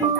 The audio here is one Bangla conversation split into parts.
Hello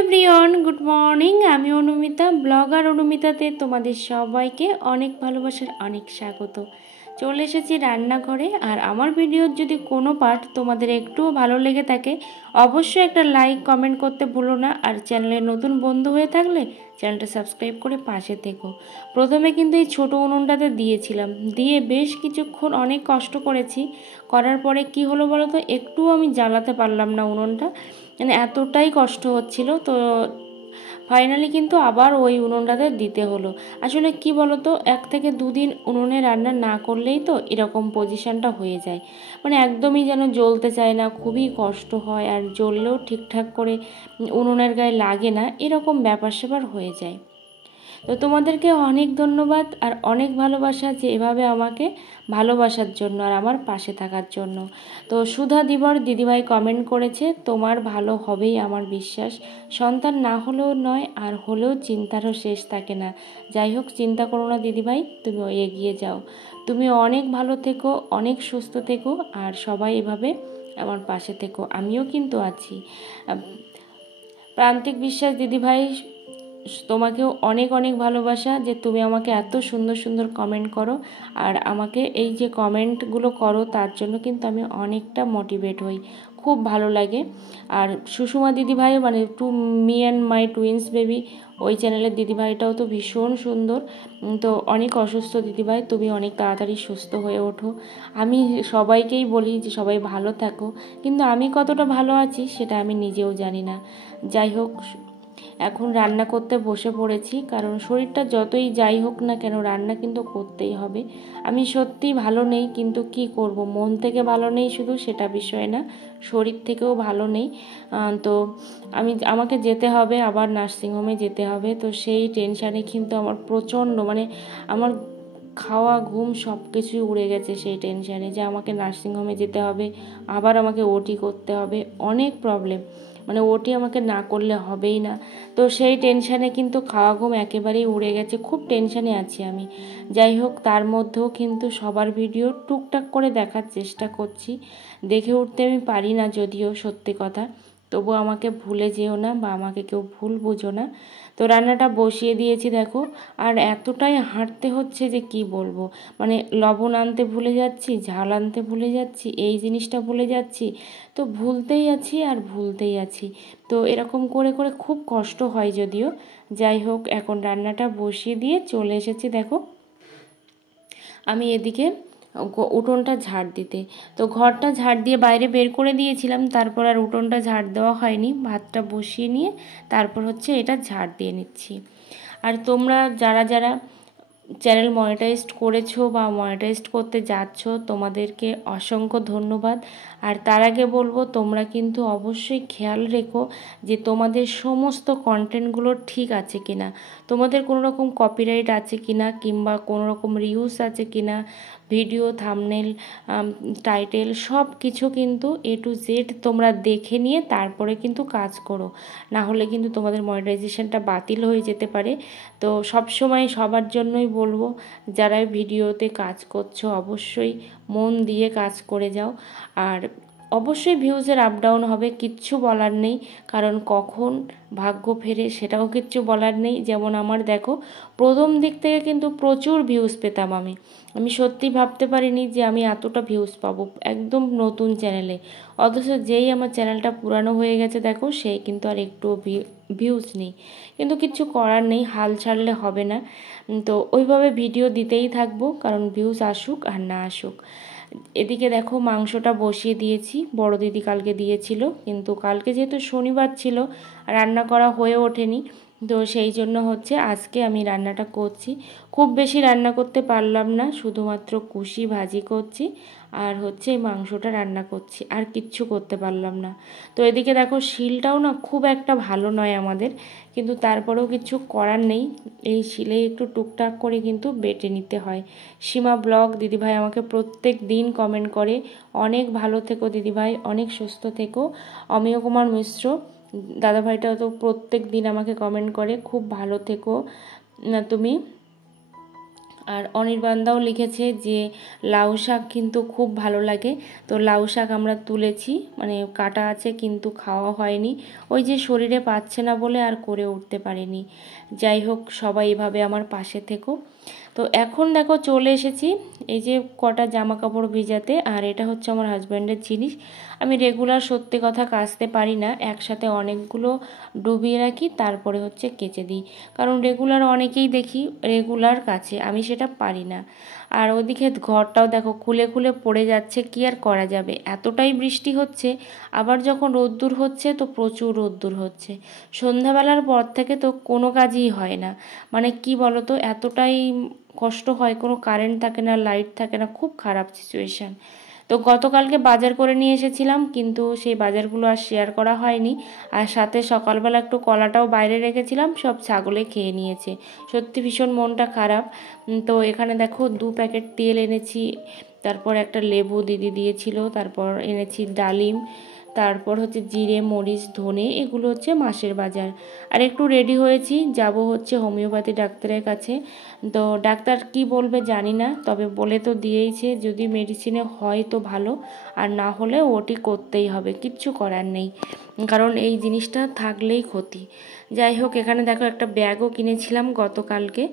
everyone, good morning. আমি অনুমিতা, ব্লগার অনুমিতাতে তোমাদের সবাইকে অনেক ভালোবাসার অনেক স্বাগত। চলে এসেছি রান্নাঘরে। আর আমার ভিডিওর যদি কোনো পার্ট তোমাদের একটুও ভালো লেগে থাকে অবশ্যই একটা লাইক কমেন্ট করতে ভুলো না। আর চ্যানেলে নতুন বন্ধু হয়ে থাকলে চ্যানেলটা সাবস্ক্রাইব করে পাশে থেকো। প্রথমে কিন্তু এই ছোটো উনুনটাতে দিয়েছিলাম, দিয়ে বেশ কিছুক্ষণ অনেক কষ্ট করেছি। করার পরে কি হলো বলো তো, একটুও আমি জ্বালাতে পারলাম না উনুনটা, মানে এতটাই কষ্ট হচ্ছিল। তো ফাইনালি কিন্তু আবার ওই উনুনটাতে দিতে হলো। আসলে কি বলো তো, 1 থেকে 2 দিন উনুনে রান্না না করলেই তো এরকম পজিশানটা হয়ে যায়, মানে একদমই যেন জ্বলতে চায় না, খুবই কষ্ট হয়। আর জ্বললেও ঠিকঠাক করে উনুনের গায়ে লাগে না, এরকম ব্যাপার স্যাপার হয়ে যায়। তো তোমাদেরকে অনেক ধন্যবাদ আর অনেক ভালোবাসা যে এভাবে আমাকে ভালোবাসার জন্য আর আমার পাশে থাকার জন্য। তো সুধা দিবর দিদিভাই কমেন্ট করেছে, তোমার ভালো হবেই আমার বিশ্বাস, সন্তান না হলেও নয় আর হলেও চিন্তারও শেষ থাকে না। যাই হোক, চিন্তা করো না দিদিভাই, তুমি এগিয়ে যাও, তুমি অনেক ভালো থেকো, অনেক সুস্থ থেকো, আর সবাই এভাবে আমার পাশে থেকো, আমিও কিন্তু আছি। প্রান্তিক বিশ্বাস দিদিভাই, তোমাকেও অনেক অনেক ভালোবাসা যে তুমি আমাকে এত সুন্দর সুন্দর কমেন্ট করো। আর আমাকে এই যে কমেন্টগুলো করো তার জন্য কিন্তু আমি অনেকটা মোটিভেট হই, খুব ভালো লাগে। আর সুষমা দিদিভাইও, মানে to me and my twins baby, ওই চ্যানেলের দিদিভাইটাও তো ভীষণ সুন্দর। তো অনেক অসুস্থ দিদিভাই, তুমি অনেক তাড়াতাড়ি সুস্থ হয়ে ওঠো। আমি সবাইকেই বলি যে সবাই ভালো থাকো, কিন্তু আমি কতটা ভালো আছি সেটা আমি নিজেও জানি না। যাই হোক, এখন রান্না করতে বসে পড়েছি, কারণ শরীরটা যতই যাই হোক না কেন রান্না কিন্তু করতেই হবে। আমি সত্যিই ভালো নেই, কিন্তু কি করব, মন থেকে ভালো নেই শুধু সেটা বিষয় না, শরীর থেকেও ভালো নেই। তো আমাকে যেতে হবে, আবার নার্সিংহোমে যেতে হবে। তো সেই টেনশানে কিন্তু আমার প্রচণ্ড, মানে আমার খাওয়া ঘুম সব কিছুই উড়ে গেছে সেই টেনশানে, যে আমাকে নার্সিংহোমে যেতে হবে, আবার আমাকে ওটি করতে হবে, অনেক প্রবলেম, মানে ওটি আমাকে না করলে হবেই না। তো সেই টেনশানে কিন্তু খাওয়া ঘুম একেবারেই উড়ে গেছে, খুব টেনশানে আছি আমি। যাই হোক, তার মধ্যেও কিন্তু সবার ভিডিও টুকটাক করে দেখার চেষ্টা করছি। দেখে উঠতে আমি পারি না যদিও, সত্যি কথা, তবু আমাকে ভুলে যেও না বা আমাকে কেউ ভুল বুঝো না। তো রান্নাটা বসিয়ে দিয়েছি দেখো, আর এতটাই হাঁটতে হচ্ছে যে কি বলবো, মানে লবণ আনতে ভুলে যাচ্ছি, ঝাল আনতে ভুলে যাচ্ছি, এই জিনিসটা ভুলে যাচ্ছি, তো ভুলতেই আছি আর ভুলতেই আছি। তো এরকম করে করে খুব কষ্ট হয় যদিও। যাই হোক, এখন রান্নাটা বসিয়ে দিয়ে চলে এসেছি দেখো আমি এদিকে উঠোনটা ঝাড় দিতে। তো ঘরটা ঝাড় দিয়ে বাইরে বের করে দিয়েছিলাম, তারপর আর উঠোনটা ঝাড় দেওয়া হয়নি, ভাতটা বসিয়ে নিয়ে তারপর হচ্ছে এটা ঝাড় দিয়ে নিচ্ছি। আর তোমরা যারা যারা চ্যানেল মনিটাইজড করেছো বা মনিটাইজড করতে যাচ্ছ, তোমাদেরকে অসংখ্য ধন্যবাদ। আর তার আগে বলবো, তোমরা কিন্তু অবশ্যই খেয়াল রেখো যে তোমাদের সমস্ত কন্টেন্টগুলো ঠিক আছে কিনা, তোমাদের কোনো রকম কপিরাইট আছে কিনা, কিংবা কোনো রকম রিউজ আছে কিনা, ভিডিও থাম্বনেল টাইটেল সব কিছু কিন্তু A to Z তোমরা দেখে নিয়ে তারপরে কিন্তু কাজ করো, না হলে কিন্তু তোমাদের মনিটাইজেশনটা বাতিল হয়ে যেতে পারে। তো সব সময় সবার জন্যই বলবো, যারা ভিডিওতে কাজ করছো অবশ্যই মন দিয়ে কাজ করে যাও। আর অবশ্যই ভিউজের আপ ডাউন হবে, কিচ্ছু বলার নেই, কারণ কখন ভাগ্য ফেরে সেটাও কিচ্ছু বলার নেই। যেমন আমার দেখো, প্রথম দিক থেকে কিন্তু প্রচুর ভিউজ পেতাম আমি সত্যি ভাবতে পারিনি যে আমি এতটা ভিউজ পাবো একদম নতুন চ্যানেলে। অথচ যেই আমার চ্যানেলটা পুরানো হয়ে গেছে দেখো, সেই কিন্তু আর একটুও ভিউজ নেই, কিন্তু কিছু করার নেই, হাল ছাড়লে হবে না। তো ওইভাবে ভিডিও দিতেই থাকবো, কারণ ভিউজ আসুক আর না আসুক। এদিকে দেখো মাংসটা বসিয়ে দিয়েছি, বড় দিদি কালকে দিয়েছিল, কিন্তু কালকে যেহেতু শনিবার ছিল রান্না করা হয়ে ওঠেনি, তো সেই জন্য হচ্ছে আজকে আমি রান্নাটা করছি। খুব বেশি রান্না করতে পারলাম না, শুধুমাত্র কুশি ভাজি করছি আর হচ্ছে এই মাংসটা রান্না করছি, আর কিচ্ছু করতে পারলাম না। তো এদিকে দেখো শিলটাও না খুব একটা ভালো নয় আমাদের, কিন্তু তারপরেও কিছু করার নেই, এই শিলে একটু টুকটাক করে কিন্তু বেটে নিতে হয়। সীমা ব্লগ দিদিভাই আমাকে প্রত্যেক দিন কমেন্ট করে, অনেক ভালো থেকো দিদিভাই, অনেক সুস্থ থেকো। অমিয় কুমার মিশ্র দাদাভাইটাও তো প্রত্যেক দিন আমাকে কমেন্ট করে খুব ভালো থেকো না তুমি। আর অনির্বাণদাও লিখেছে যে লাউ শাক কিন্তু খুব ভালো লাগে। তো লাউ শাক আমরা তুলেছি, মানে কাটা আছে কিন্তু খাওয়া হয়নি, ওই যে শরীরে পাচ্ছে না বলে আর করে উঠতে পারিনি। যাই হোক, সবাই এভাবে আমার পাশে থেকো। তো এখন দেখো চলে এসেছি এই যে কটা জামা কাপড় ভিজাতে, আর এটা হচ্ছে আমার হাজব্যান্ডের জিনিস। আমি রেগুলার সত্যি কথা কাচতে পারি না, একসাথে অনেকগুলো ডুবিয়ে রাখি তারপরে হচ্ছে কেচে দিই, কারণ রেগুলার অনেকেই দেখি রেগুলার কাচে, আমি সেটা পারি না। আর ওদিকে ঘরটাও দেখো খুলে খুলে পড়ে যাচ্ছে, কি আর করা যাবে, এতটাই বৃষ্টি হচ্ছে। আবার যখন রোদ্দুর হচ্ছে তো প্রচুর রোদ্দুর হচ্ছে, সন্ধ্যাবেলার পর থেকে তো কোনো কাজই হয় না। মানে কি বলতো, এতটাই কষ্ট হয়, কোনো কারেন্ট থাকে না, লাইট থাকে না, খুব খারাপ সিচুয়েশান। তো গতকালকে বাজার করে নিয়ে এসেছিলাম, কিন্তু সেই বাজারগুলো আর শেয়ার করা হয়নি। আর সাথে সকালবেলা একটু কলাটাও বাইরে রেখেছিলাম, সব ছাগলে খেয়ে নিয়েছে, সত্যি ভীষণ মনটা খারাপ। তো এখানে দেখো 2 প্যাকেট তেল এনেছি, তারপর একটা লেবু দিদি দিয়েছিল, তারপর এনেছি ডালিম, তারপর হচ্ছে জিরে মরিচ ধনে, এগুলো হচ্ছে মাসের বাজার। আর একটু রেডি হয়েছি, যাব হচ্ছে হোমিওপ্যাথি ডাক্তারের কাছে। তো ডাক্তার কি বলবে জানি না, তবে বলে তো দিয়েইছে, যদি মেডিসিনে হয় তো ভালো, আর না হলে ওটি করতেই হবে, কিচ্ছু করার নেই, কারণ এই জিনিসটা থাকলেই ক্ষতি। যাই হোক, এখানে দেখো একটা ব্যাগও কিনেছিলাম গতকালকে।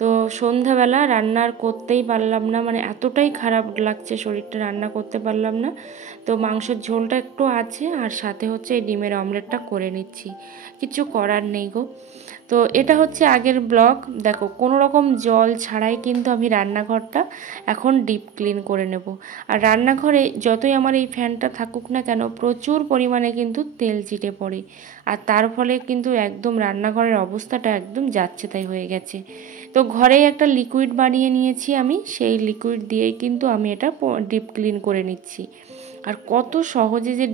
তো সন্ধ্যাবেলা রান্না আর করতেই পারলাম না, মানে এতটাই খারাপ লাগছে শরীরটা, রান্না করতে পারলাম না। তো মাংসের ঝোলটা একটু আছে, আর সাথে হচ্ছে এই ডিমের অমলেটটা করে নিচ্ছি, কিছু করার নেই গো। তো এটা হচ্ছে আগের ব্লগ। দেখো কোনো রকম জল ছাড়াই কিন্তু আমি রান্নাঘরটা এখন ডিপ ক্লিন করে নেব। আর রান্নাঘরে যতই আমার এই ফ্যানটা থাকুক না কেন, প্রচুর পরিমাণে কিন্তু তেল চিটে পড়ে, আর তার ফলে কিন্তু একদম রান্নাঘরের অবস্থাটা একদম যাচ্ছে তাই হয়ে গেছে। তো ঘরেই একটা লিকুইড বানিয়ে নিয়েছি আমি, সেই লিকুইড দিয়েই কিন্তু আমি এটা ডিপ ক্লিন করে নিচ্ছি। আর কত সহজে যে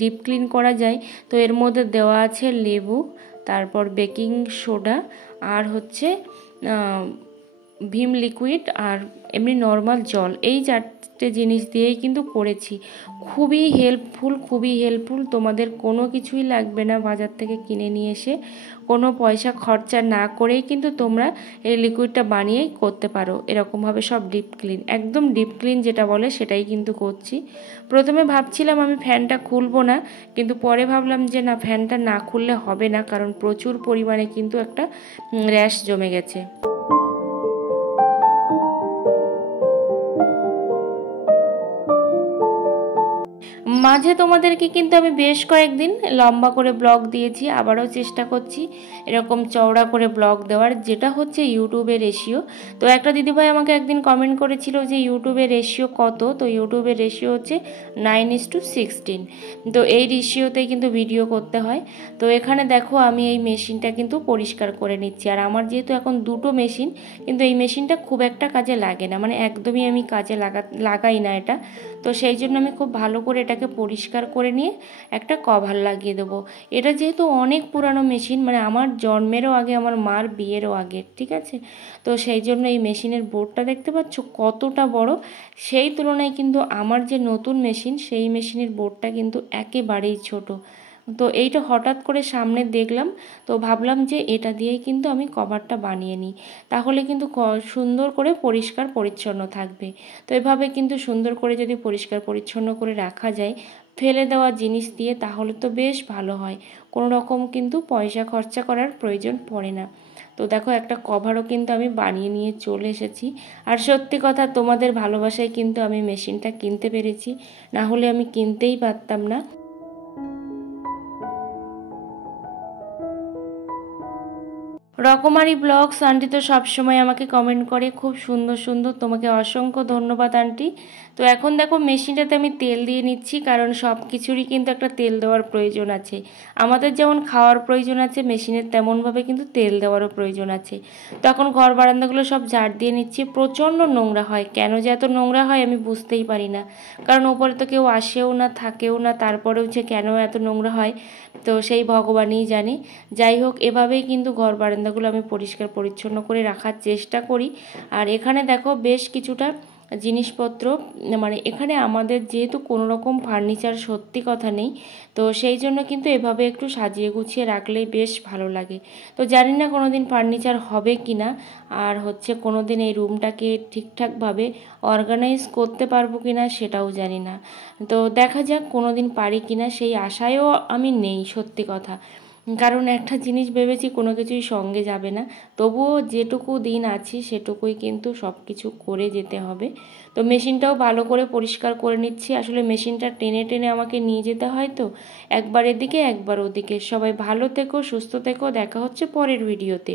ডিপ ক্লিন করা যায়। তো এর মধ্যে দেওয়া আছে লেবু, তারপর বেকিং সোডা, আর হচ্ছে ভিম লিকুইড, আর এমনি নর্মাল জল, এই 4টে জিনিস দিয়েই কিন্তু করেছি। খুবই হেল্পফুল, খুবই হেল্পফুল, তোমাদের কোনো কিছুই লাগবে না বাজার থেকে কিনে নিয়ে এসে, কোনো পয়সা খরচা না করেই কিন্তু তোমরা এই লিকুইডটা বানিয়েই করতে পারো। এরকমভাবে সব ডিপ ক্লিন, একদম ডিপ ক্লিন যেটা বলে সেটাই কিন্তু করছি। প্রথমে ভাবছিলাম আমি ফ্যানটা খুলবো না, কিন্তু পরে ভাবলাম যে না, ফ্যানটা না খুললে হবে না, কারণ প্রচুর পরিমাণে কিন্তু একটা র্যাশ জমে গেছে। মাঝে তোমাদেরকে কিন্তু আমি বেশ কয়েকদিন লম্বা করে ব্লগ দিয়েছি, আবারও চেষ্টা করছি এরকম চওড়া করে ব্লগ দেওয়ার, যেটা হচ্ছে ইউটিউবের রেশিও। তো একটা দিদিভাই আমাকে একদিন কমেন্ট করেছিল যে ইউটিউবের রেশিও কত, তো ইউটিউবের রেশিও হচ্ছে 9:16। তো এই রেশিওতেই কিন্তু ভিডিও করতে হয়। তো এখানে দেখো আমি এই মেশিনটা কিন্তু পরিষ্কার করে নিচ্ছি, আর আমার যেহেতু এখন 2টো মেশিন, কিন্তু এই মেশিনটা খুব একটা কাজে লাগে না, মানে একদমই আমি কাজে লাগাই না এটা। তো সেই জন্য আমি খুব ভালো করে এটাকে পরিষ্কার করে নিয়ে একটা কভার লাগিয়ে দেবো। এটা যেহেতু অনেক পুরানো মেশিন, মানে আমার জন্মেরও আগে, আমার মার বিয়েরও আগে, ঠিক আছে। তো সেই জন্য এই মেশিনের বোর্ডটা দেখতে পাচ্ছ কতটা বড়, সেই তুলনায় কিন্তু আমার যে নতুন মেশিন, সেই মেশিনের বোর্ডটা কিন্তু একেবারেই ছোট। তো এইটা হঠাৎ করে সামনে দেখলাম, তো ভাবলাম যে এটা দিয়েই কিন্তু আমি কভারটা বানিয়ে নিই, তাহলে কিন্তু সুন্দর করে পরিষ্কার পরিচ্ছন্ন থাকবে। তো এভাবে কিন্তু সুন্দর করে যদি পরিষ্কার পরিচ্ছন্ন করে রাখা যায় ফেলে দেওয়া জিনিস দিয়ে, তাহলে তো বেশ ভালো হয়, কোনো রকম কিন্তু পয়সা খরচা করার প্রয়োজন পড়ে না। তো দেখো একটা কভারও কিন্তু আমি বানিয়ে নিয়ে চলে এসেছি। আর সত্যি কথা, তোমাদের ভালোবাসায় কিন্তু আমি মেশিনটা কিনতে পেরেছি, না হলে আমি কিনতেই পারতাম না। রকমারি ব্লগস আন্টি তো সবসময় আমাকে কমেন্ট করে, খুব সুন্দর সুন্দর, তোমাকে অসংখ্য ধন্যবাদ আন্টি। তো এখন দেখো মেশিনটাতে আমি তেল দিয়ে নিচ্ছি, কারণ সব কিছুরই কিন্তু একটা তেল দেওয়ার প্রয়োজন আছে। আমাদের যেমন খাওয়ার প্রয়োজন আছে, মেশিনের তেমনভাবে কিন্তু তেল দেওয়ারও প্রয়োজন আছে। তো এখন ঘর বারান্দাগুলো সব ঝাড় দিয়ে নিচ্ছি, প্রচণ্ড নোংরা হয়, কেন যে এত নোংরা হয় আমি বুঝতেই পারি না, কারণ ওপরে তো কেউ আসেও না থাকেও না, তারপরেও যে কেন এত নোংরা হয় তো সেই ভগবানই জানে। যাই হোক, এভাবেই কিন্তু ঘর বারান্দাগুলো আমি পরিষ্কার পরিচ্ছন্ন করে রাখার চেষ্টা করি। আর এখানে দেখো বেশ কিছুটা জিনিসপত্র, মানে এখানে আমাদের যেহেতু কোনো রকম ফার্নিচার সত্যি কথা নেই, তো সেই জন্য কিন্তু এভাবে একটু সাজিয়ে গুছিয়ে রাখলেই বেশ ভালো লাগে। তো জানি না কোনো দিন ফার্নিচার হবে কি না, আর হচ্ছে কোনো দিন এই রুমটাকে ঠিকঠাকভাবে অর্গানাইজ করতে পারবো কি না সেটাও জানি না। তো দেখা যাক কোনো দিন পারি কি না, সেই আশায়ও আমি নেই সত্যি কথা। কারণ একটা জিনিস ভেবেছি, কোনো কিছুই সঙ্গে যাবে না, তবুও যেটুকু দিন আছি সেটুকুই কিন্তু সব কিছু করে যেতে হবে। তো মেশিনটাও ভালো করে পরিষ্কার করে নিচ্ছি, আসলে মেশিনটা টেনে টেনে আমাকে নিয়ে যেতে হয়, তো একবার এদিকে একবার ওদিকে। সবাই ভালো থেকো, সুস্থ থেকো, দেখা হচ্ছে পরের ভিডিওতে।